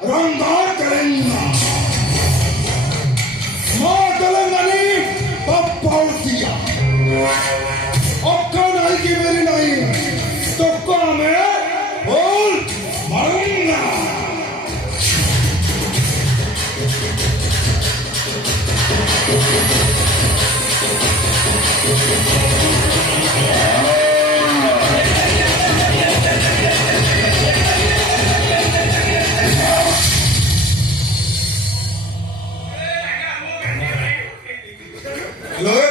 रंगदार करेंगा माँ तेलंगानी पप्पाउसिया अक्का नहीं की मेरी नहीं तो को मैं बोल मारूंगा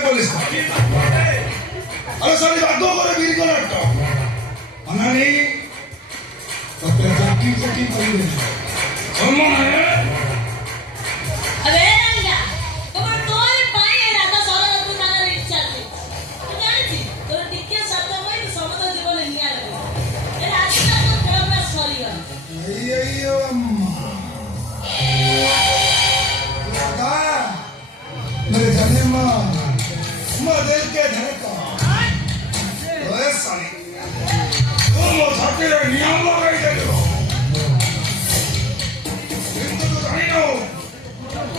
पुलिस अरे सारी बातों को बीरी को लटका अनानी सत्य जाकी जाकी करी सम्मान है अबे रंगा तुम्हारे तोरे पाए राता सोला तू नाना रिचार्ज तू जानी तो टिके सत्य में तो समुद्र जीवन निया लगे ये रात का तो केवल सॉरी अय्यो अम्मा दादा मेरे जाने मां दिल के धड़का ओए साली तुम उठाते नियम लगाई दे दो इनको तो नहीं हो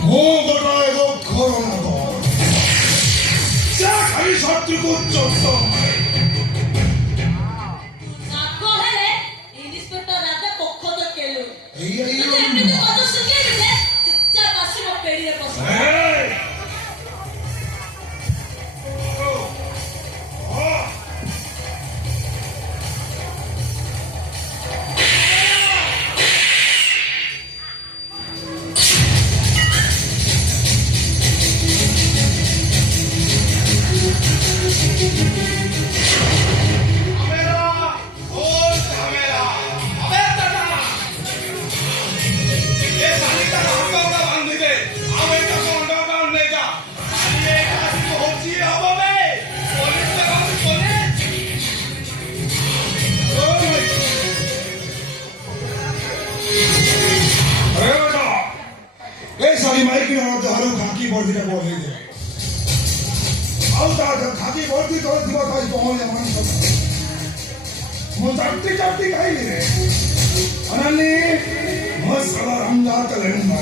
मुंह बनाए वो कोरोना दो क्या खाली शत्रु को चोटो नाको है इंस्पेक्टर राजा पक्ष तो केलो अय्यो एमनी कतो सुके दिले चुपचाप आसी मो पेड़ी रे पस सारी माइक में और हर खाकी वर्दी का बोल दे आउता खाकी वर्दी तो दिवा का बोल मन सब मुझे चट्टी खाई रे अनन्नी मसाला रंगा तलंगा